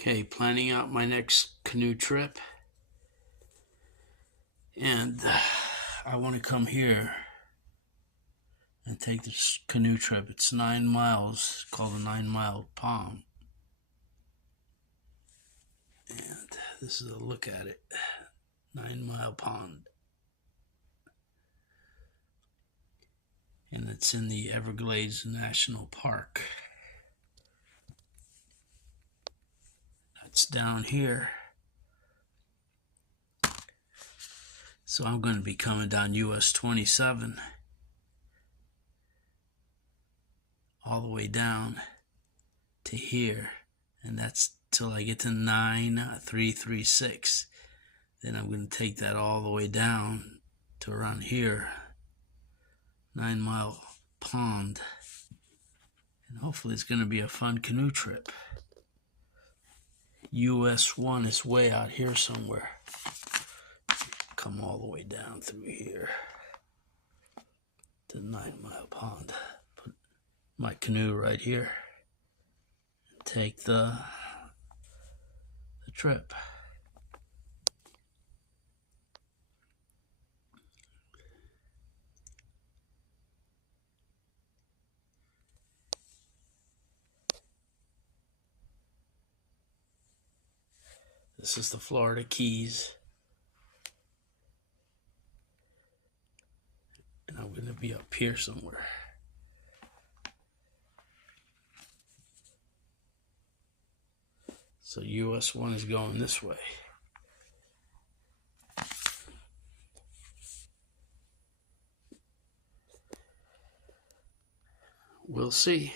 Okay, planning out my next canoe trip, and I want to come here and take this canoe trip. It's 9 miles, called the 9 Mile Palm, and this is a look at it. 9 Mile Pond, and it's in the Everglades National Park. That's down here. So I'm going to be coming down US 27 all the way down to here, and that's till I get to 9336. Then I'm going to take that all the way down to around here, 9 Mile Pond, and hopefully it's going to be a fun canoe trip. US 1 is way out here somewhere. Come all the way down through here to 9 Mile Pond. Put my canoe right here and take the trip. This is the Florida Keys, and I'm going to be up here somewhere. So US 1 is going this way. We'll see.